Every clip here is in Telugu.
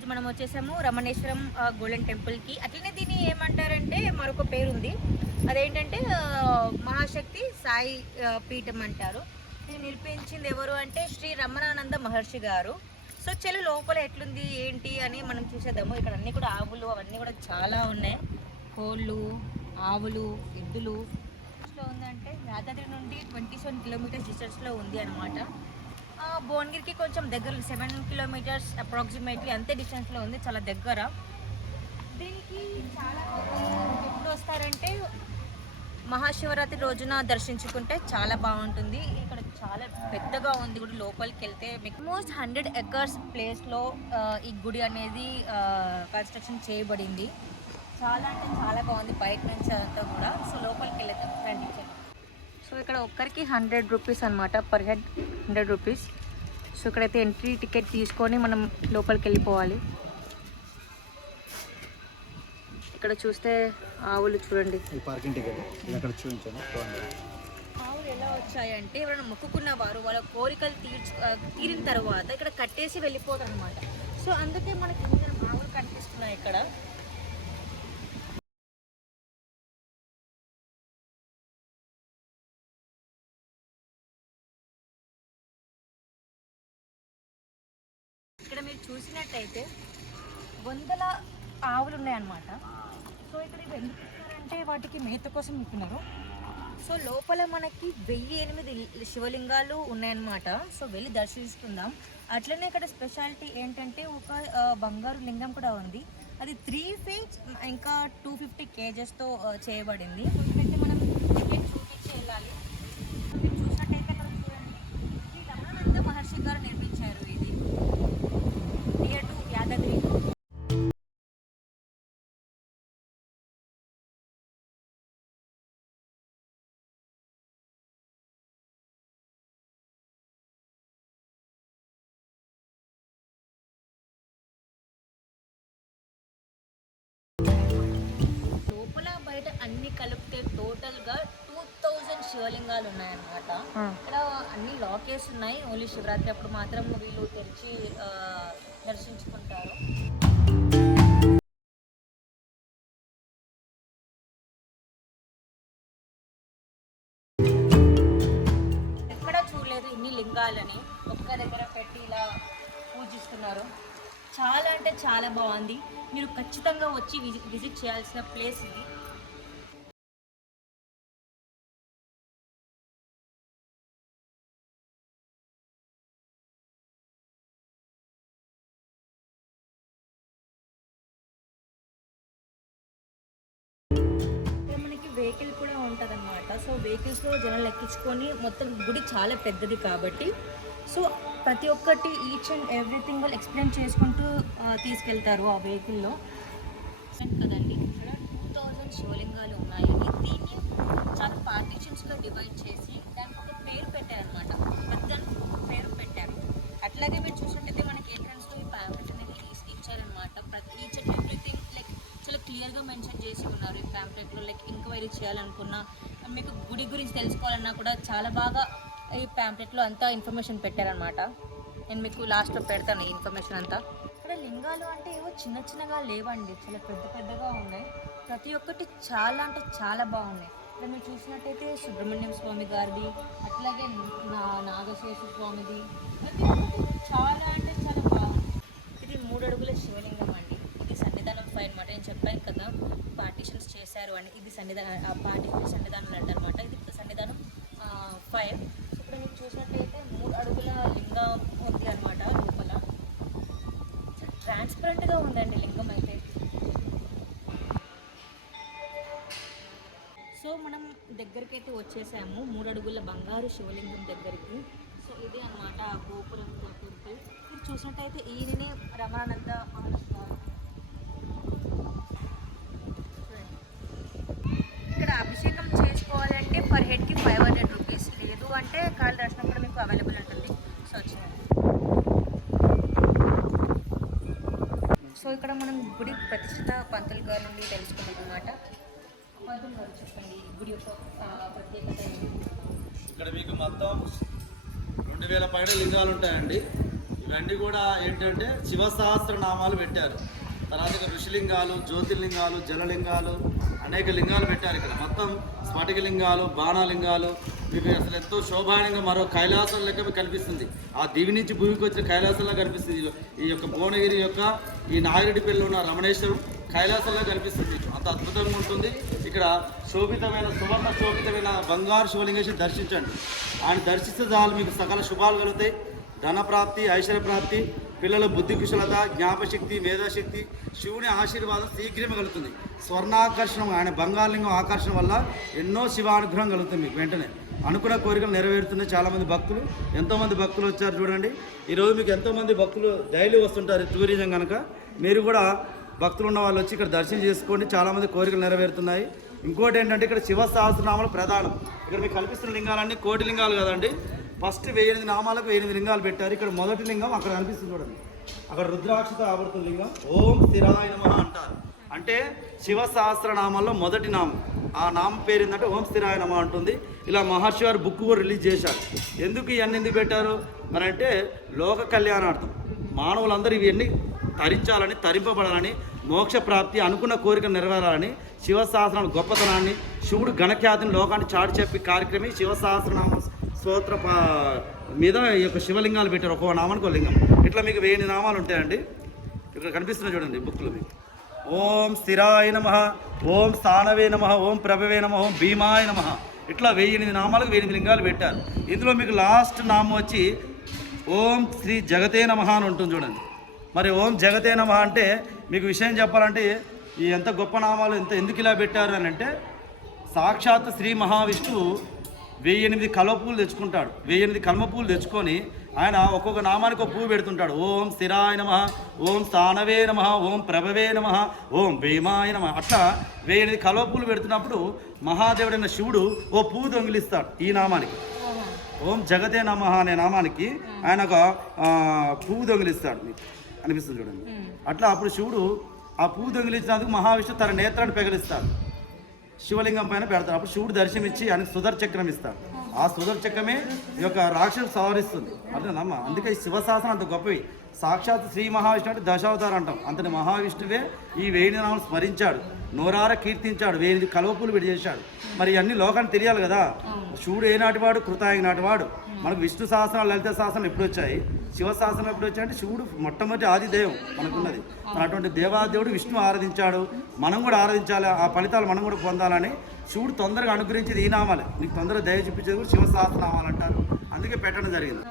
ఈరోజు మనం వచ్చేసాము రమణేశ్వరం గోల్డెన్ టెంపుల్కి. అట్లనే దీన్ని ఏమంటారంటే మరొక పేరు ఉంది, అదేంటంటే మహాశక్తి సాయి పీఠం అంటారు. దీన్ని నిర్మించింది ఎవరు అంటే శ్రీ రమణానంద మహర్షి గారు. సో చెల్లు లోపల ఎట్లుంది ఏంటి అని మనం చూసేద్దాము. ఇక్కడ అన్నీ కూడా ఆవులు అవన్నీ కూడా చాలా ఉన్నాయి, కోళ్ళు, ఆవులు, ఎద్దులు. ఉందంటే యాదాద్రి నుండి 27 కిలోమీటర్స్ డిస్టెన్స్లో ఉంది అనమాట. భువనగిరికి కొంచెం దగ్గర 7 కిలోమీటర్స్ అప్రాక్సిమేట్లీ అంతే డిస్టెన్స్లో ఉంది, చాలా దగ్గర. దీనికి చాలా ఎప్పుడు వస్తారంటే మహాశివరాత్రి రోజున దర్శించుకుంటే చాలా బాగుంటుంది. ఇక్కడ చాలా పెద్దగా ఉంది గుడి. లోపలికి వెళ్తే ఆల్మోస్ట్ 100 ఎకర్స్ ప్లేస్లో ఈ గుడి అనేది కన్స్ట్రక్షన్ చేయబడింది. చాలా అంటే చాలా బాగుంది బయట నుంచి అంతా కూడా. సో లోపలికి వెళ్తాం రండి. సో ఇక్కడ ఒక్కరికి 100 రూపీస్ అనమాట, పర్ హెడ్ 100 రూపీస్. సో ఇక్కడైతే ఎంట్రీ టికెట్ తీసుకొని మనం లోపలికి వెళ్ళిపోవాలి. ఇక్కడ చూస్తే ఆవులు చూడండి, పార్కింగ్ టికెట్ ఇక్కడ చూపించాను. ఆవులు ఎలా వచ్చాయంటే ఎవరైనా మొక్కుకున్న వారు వాళ్ళ కోరికలు తీరిన తర్వాత ఇక్కడ కట్టేసి వెళ్ళిపోతారు అనమాట. సో అందుకే మనకి ఆవులు కనిపిస్తున్నాయి ఇక్కడ. ఇక్కడ మీరు చూసినట్టయితే వందల ఆవులు ఉన్నాయన్నమాట. సో ఇక్కడ ఇవి ఎందుకు ఇస్తున్నారంటే వాటికి మేత కోసం ఇస్తున్నారు. సో లోపల మనకి 1008 శివలింగాలు ఉన్నాయన్నమాట. సో వెళ్ళి దర్శించుకుందాం. అట్లనే ఇక్కడ స్పెషాలిటీ ఏంటంటే ఒక బంగారు లింగం కూడా ఉంది. అది 3 feet ఇంకా 250 kgsతో చేయబడింది. అయితే మనం టికెట్ చూపించి వెళ్ళాలి. మీరు చూసినట్టయితే అక్కడ చూడండి, శ్రీ రమణానంద మహర్షి గారు నిర్మించారు ఇది, నియర్ టు యాదాద్రి. లోపల బయట అన్ని కలిపితే టోటల్గా 2000 శివలింగాలు ఉన్నాయన్నమాట. ఇక్కడ అన్ని లాకేస్ ఉన్నాయి, ఓన్లీ శివరాత్రి అప్పుడు మాత్రం వీళ్ళు తెరిచి దర్శించుకుంటారు. ఎక్కడ చూడలేదు ఇన్ని లింగాలని ఒక్క దగ్గర పెట్టి ఇలా పూజిస్తున్నారు. చాలా అంటే చాలా బాగుంది. మీరు ఖచ్చితంగా వచ్చి విజిట్ చేయాల్సిన ప్లేస్ ఇది. మనకి వెహికల్ కూడా ఉంటుంది అనమాట. సో వెహికల్స్లో జనాలు ఎక్కించుకొని మొత్తం గుడి చాలా పెద్దది కాబట్టి సో ప్రతి ఒక్కటి ఈచ్ అండ్ ఎవ్రీథింగ్ వాళ్ళు ఎక్స్ప్లెయిన్ చేసుకుంటూ తీసుకెళ్తారు ఆ వెహికల్లో కదండి. ఇక్కడ 2000 శివలింగాలు ఉన్నాయని దీన్ని చాలా పార్టీషన్స్లో డివైడ్ చేసి దానికి ఒక పేరు పెట్టారనమాట, పెద్ద పేరు పెట్టారు. అట్లాగే మీరు చూసినట్టయితే మనకి ఎంట్రన్స్లో ఈ ప్యాంప్లెట్ అనేది ఇచ్చారనమాట. ప్రతి ఈచ్ అండ్ ఎవ్రీథింగ్ లైక్ చాలా క్లియర్గా మెన్షన్ చేసి ఉన్నారు ఈ ప్యాంప్లెట్లో. లైక్ ఎంక్వైరీ చేయాలనుకున్నా, మీకు గుడి గురించి తెలుసుకోవాలన్నా కూడా చాలా బాగా ఈ ప్యాంప్లెట్లో అంతా ఇన్ఫర్మేషన్ పెట్టారనమాట. నేను మీకు లాస్ట్లో పెడతాను ఈ ఇన్ఫర్మేషన్ అంతా. ఇక్కడ లింగాలు అంటే ఏవో చిన్న చిన్నగా లేవండి, చాలా పెద్ద పెద్దగా ఉన్నాయి. ప్రతి ఒక్కటి చాలా అంటే చాలా బాగున్నాయి. ఇక్కడ మీరు చూసినట్టయితే సుబ్రహ్మణ్యం స్వామి గారిది, అట్లాగే నాగశేష స్వామిది, ప్రతి ఒక్కటి చాలా అంటే చాలా బాగుంది. ఇది 3 అడుగుల శివలింగం అండి. ఇది సన్నిధానం 5 అనమాట. నేను చెప్పాను కదా పార్టీషన్స్ చేశారు అని. ఇది సన్నిధానం సన్నిధానాలు అంటారనమాట. ఇది సన్నిధానం 5. ఇక్కడ మీరు చూసినట్లయితే 3 అడుగుల లింగం ఉంది అనమాట. లోపల ట్రాన్స్పరెంట్గా ఉందండి లింగం అయితే. సో మనం దగ్గరికి అయితే వచ్చేసాము 3 అడుగుల బంగారు శివలింగం దగ్గరికి. సో ఇదే అనమాట ఆ గోపురం టెంపుల్. మీరు చూసినట్టయితే ఈయననే రమణానంద మహర్షి గారు. ఇక్కడ అభిషేకం చేసుకోవాలంటే పర్ హెడ్కి 500 రూపీస్, లేదు అంటే కాళ్ళ దర్శనం కూడా మీకు అవైలబుల్ ఉంటుంది. సో వచ్చింది. సో ఇక్కడ మనం గుడి ప్రతిష్ఠిత పంతులు గారి నుండి తెలుసుకున్నాం అనమాట. పంతులు గారు చెప్పండి గుడి యొక్క ప్రత్యేకత. ఇక్కడ మీకు మొత్తం 2000 పైన లింగాలు ఉంటాయండి. ఇవన్నీ కూడా ఏంటంటే శివ సహస్రనామాలు పెట్టారు. తర్వాత ఇక్కడ ఋషిలింగాలు, జ్యోతిర్లింగాలు, జలలింగాలు, అనేక లింగాలు పెట్టారు. ఇక్కడ మొత్తం స్ఫటికలింగాలు, బాణాలింగాలు, మీకు అసలు ఎంతో శోభానంగా మరో కైలాసం లెక్క మీకు కనిపిస్తుంది. ఆ దివి నుంచి భూమికి వచ్చిన కైలాసంలా కనిపిస్తుంది. ఈ యొక్క భువనగిరి యొక్క ఈ నాగిరెడ్డిపల్లిలో ఉన్న రమణేశ్వరం కైలాసంలో కనిపిస్తుంది. అంత అద్భుతంగా ఉంటుంది. ఇక్కడ శోభితమైన సువర్ణ శోభితమైన బంగారు శివలింగేశ్వరం దర్శించండి. ఆయన దర్శిస్తే చాలు మీకు సకల శుభాలు కలుగుతాయి. ధనప్రాప్తి, ఐశ్వర్య ప్రాప్తి, పిల్లల బుద్ధి కుశలత, జ్ఞాపశక్తి, మేధాశక్తి, శివుని ఆశీర్వాదం శీఘ్రమే కలుగుతుంది. స్వర్ణాకర్షణం, ఆయన బంగారలింగం ఆకర్షణ వల్ల ఎన్నో శివానుగ్రహం కలుగుతుంది మీకు వెంటనే. అనుకున్న కోరికలు నెరవేరుతున్నాయి. చాలామంది భక్తులు, ఎంతోమంది భక్తులు వచ్చారు చూడండి. ఈరోజు మీకు ఎంతోమంది భక్తులు డైలీ వస్తుంటారు టూరిజం కనుక. మీరు కూడా భక్తులు ఉన్న వాళ్ళు వచ్చి ఇక్కడ దర్శనం చేసుకోండి. చాలామంది కోరికలు నెరవేరుతున్నాయి. ఇంకోటి ఏంటంటే ఇక్కడ శివ సహస్రనామాలు ప్రధానం. ఇక్కడ మీకు కనిపిస్తున్న లింగాలన్నీ కోటి లింగాలు కదండి. ఫస్ట్ 1008 నామాలకు 1008 లింగాలు పెట్టారు. ఇక్కడ మొదటి లింగం అక్కడ కనిపిస్తుంది చూడండి. అక్కడ రుద్రాక్షతో ఆవడుతున్న లింగం ఓం స్థిరాయ నమః అంటారు. అంటే శివ సహస్రనామాల్లో మొదటి నామం. ఆ నామం పేరు ఏంటంటే ఓం స్థిరాయ నమః అంటుంది. ఇలా మహర్షి వారు బుక్ కూడా రిలీజ్ చేశారు. ఎందుకు ఇవన్నీ ఎందుకు పెట్టారు మరి అంటే లోక కళ్యాణార్థం. మానవులందరూ ఇవన్నీ తరించాలని, తరింపబడాలని, మోక్ష ప్రాప్తి, అనుకున్న కోరిక నెరవేరాలని శివ సహస్రనామ గొప్పతనాన్ని, శివుడు ఘనఖ్యాతిని లోకాన్ని చాటి చెప్పి కార్యక్రమం శివ సహస్రనామ స్తోత్ర మీద ఈ యొక్క శివలింగాలు పెట్టారు. ఒక్కో నామానికి ఒక లింగం. ఇట్లా మీకు 1000 నామాలు ఉంటాయండి. ఇక్కడ కనిపిస్తున్నాయి చూడండి బుక్లో మీకు. ఓం స్థిరాయ నమః, ఓం స్థానవే నమః, ఓం ప్రభవే నమః, ఓం భీమాయ నమః. ఇట్లా 1008 నామాలకు 1008 లింగాలు పెట్టారు. ఇందులో మీకు లాస్ట్ నామం వచ్చి ఓం శ్రీ జగతే నమః అని ఉంటుంది చూడండి. మరి ఓం జగతే నమః అంటే మీకు విషయం చెప్పాలంటే ఈ ఎంత గొప్ప నామాలు ఎందుకు ఇలా పెట్టారు అని అంటే సాక్షాత్ శ్రీ మహావిష్ణువు 1008 కలువ పూలు తెచ్చుకుంటాడు. 1008 కల్మ పూలు తెచ్చుకొని ఆయన ఒక్కొక్క నామానికి ఒక పువ్వు పెడుతుంటాడు. ఓం స్థిరాయ నమః, ఓం స్థానవే నమః, ఓం ప్రభవే నమః, ఓం భీమాయ నమః. అట్లా 1008 కలువ పూలు పెడుతున్నప్పుడు మహాదేవుడైన శివుడు ఓ పువ్వు దొంగిలిస్తాడు ఈ నామానికి. ఓం జగతే నమః అనే నామానికి ఆయన ఒక పువ్వు దొంగిలిస్తాడు. మీకు అనిపిస్తుంది చూడండి. అట్లా అప్పుడు శివుడు ఆ పువ్వు దొంగిలించినందుకు మహావిష్ణువు తన నేత్రాన్ని పెగలిస్తాడు, శివలింగం పైన పెడతాడు. అప్పుడు శివుడు దర్శనమిచ్చి ఆయనకు సుదర్చక్రం ఇస్తాడు. ఆ సుదర్చక్రమే ఈ యొక్క రాక్షసు సవరిస్తుంది. అర్థమమ్మా. అందుకే ఈ శివశాసనం అంత గొప్పవి. సాక్షాత్ శ్రీ మహావిష్ణువు అంటే దశావతారం అంటాం. అంతటి మహావిష్ణువే ఈ 1008 నామాలు స్మరించాడు, నోరార కీర్తించాడు, 1008 కలువపులు విడి చేశాడు. మరి అన్ని లోకానికి తెలియాలి కదా. శివుడు ఏనాటివాడు, కృతాయి నాటివాడు. మనకు విష్ణు సహస్రం, లలిత సహస్రం ఎప్పుడు వచ్చాయి, శివ సహస్రం ఎప్పుడు వచ్చాయంటే శివుడు మొట్టమొదటి ఆదిదేవం మనకున్నది. అటువంటి దేవాదేవుడు విష్ణు ఆరాధించాడు. మనం కూడా ఆరాధించాలి. ఆ ఫలితాలు మనం కూడా పొందాలని శివుడు తొందరగా అనుగ్రహించేది ఈ నామాలే. నీకు తొందరగా దయ చూపించేది కూడా శివ సహస్రనామాలు అంటారు. అందుకే పెట్టడం జరిగింది.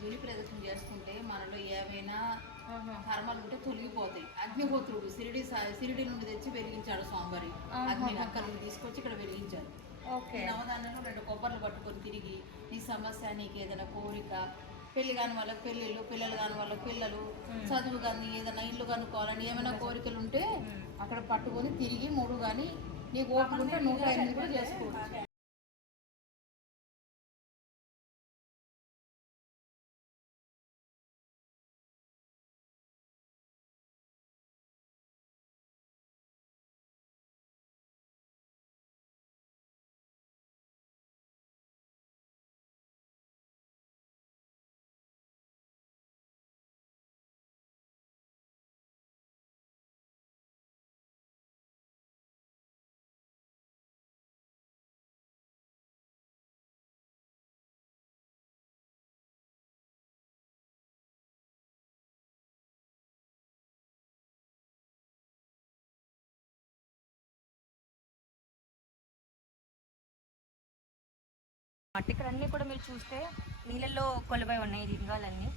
ధూళి ప్రదక్షిణ చేసుకుంటే మనలో ఏమైనా కర్మలు ఉంటే తొలగిపోతాయి. అగ్నిహోత్రుడు సిరిడి నుండి తెచ్చి వెలిగించాడు స్వామివారి అగ్నిని. అక్కడ నుండి తీసుకొచ్చి ఇక్కడ వెలిగించాడు. నవదానంలో 2 కొబ్బర్లు పట్టుకొని తిరిగి నీ సమస్య, నీకు ఏదైనా కోరిక, పెళ్లి కాని వాళ్ళకి పెళ్ళిళ్ళు, పిల్లలు కాని వాళ్ళకి పిల్లలు, చదువు కానీ ఏదైనా ఇల్లు కనుక్కోవాలని ఏమైనా కోరికలు ఉంటే అక్కడ పట్టుకొని తిరిగి 3 కానీ నీకు ఓపిక ఉంటే 108 కూడా చేసుకోవచ్చు. ఇక్కడ అన్నీ కూడా మీరు చూస్తే నీళ్ళల్లో కొలువై ఉన్నాయి లింగాలన్నీ.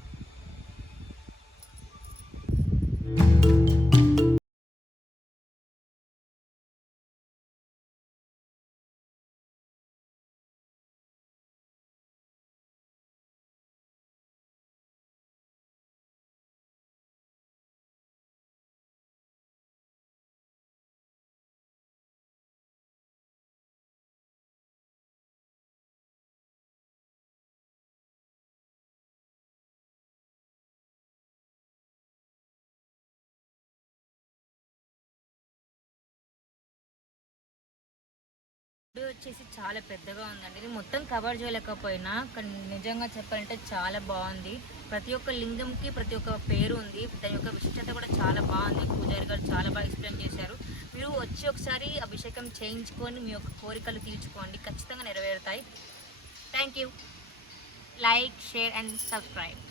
గుడి వచ్చేసి చాలా పెద్దగా ఉందండి. ఇది మొత్తం కవర్ చేయలేకపోయినా కానీ నిజంగా చెప్పాలంటే చాలా బాగుంది. ప్రతి ఒక్క లింగంకి ప్రతి ఒక్క పేరు ఉంది. దాని యొక్క విశిష్టత కూడా చాలా బాగుంది. పూజారి గారు చాలా బాగా ఎక్స్ప్లెయిన్ చేశారు. మీరు వచ్చి ఒకసారి అభిషేకం చేయించుకొని మీ యొక్క కోరికలు తీర్చుకోండి, ఖచ్చితంగా నెరవేరుతాయి. Thank you. Like, share and subscribe.